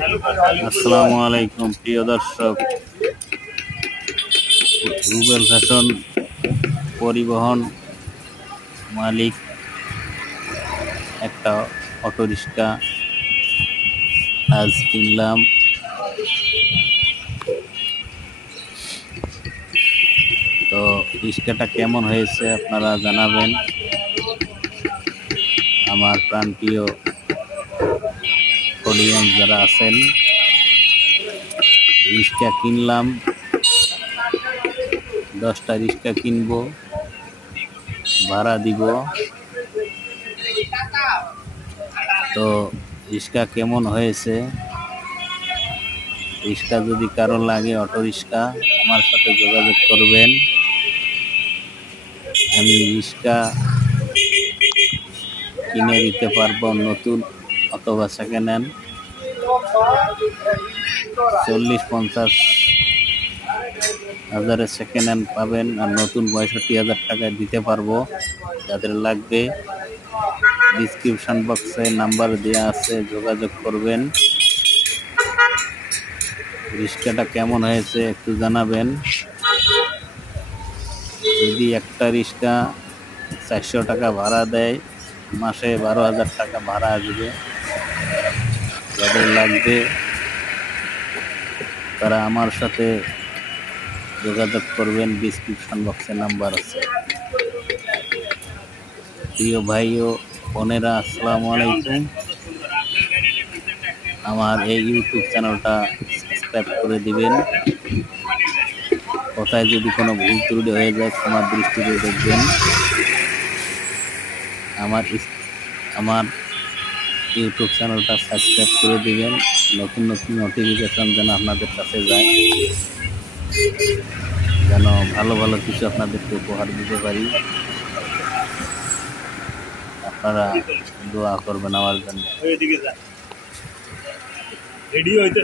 আসসালামু আলাইকুম প্রিয় দর্শক, রুবেল ফ্যাশন পরিবহন মালিক একটা অটো রিক্সা আজ কিনলাম। তো রিক্সাটা কেমন হয়েছে আপনারা জানাবেন। আমার প্রাণপ্রিয় অডিয়েন্স যারা আছেন, রিক্সা কিনলাম, 10টা রিক্সা কিনবো, ভাড়া দিব। তো রিক্সা কেমন হয়েছে, রিক্সা যদি কারো লাগে অটো রিক্সা আমার সাথে যোগাযোগ করবেন। আমি রিক্সা কিনে দিতে পারবো, নতুন অথবা সেকেন্ড হ্যান্ড। 40-50 হাজারের সেকেন্ড হ্যান্ড পাবেন, আর নতুন 65,000 টাকায় দিতে পারবো। যাদের লাগবে ডিসক্রিপশন বক্সে নাম্বার দেওয়া আছে, যোগাযোগ করবেন। রিক্সাটা কেমন হয়েছে একটু জানাবেন। যদি একটা রিক্সা 400 টাকা ভাড়া দেয়, মাসে 12,000 টাকা ভাড়া আসবে। যাদের লাগবে তারা আমার সাথে যোগাযোগ করবেন, ডিসক্রিপশন বক্সে নাম্বার আছে। প্রিয় ভাই ও বোনেরা, আসসালামু আলাইকুম। আমার এই ইউটিউব চ্যানেলটা সাবস্ক্রাইব করে দিবেন। কোথায় যদি কোনো ভুল ত্রুটি হয়ে যায় ক্ষমার দৃষ্টিতে দেখবেন। আমার ইউটিউব চ্যানেলটা সাবস্ক্রাইব করে দিবেন, নতুন নতুন নোটিফিকেশন যেন আপনাদের কাছে যায়, যেন ভালো ভালো কিছু আপনাদেরকে উপহার দিতে পারি। আপনারা দোয়া করবেন আমার জন্য।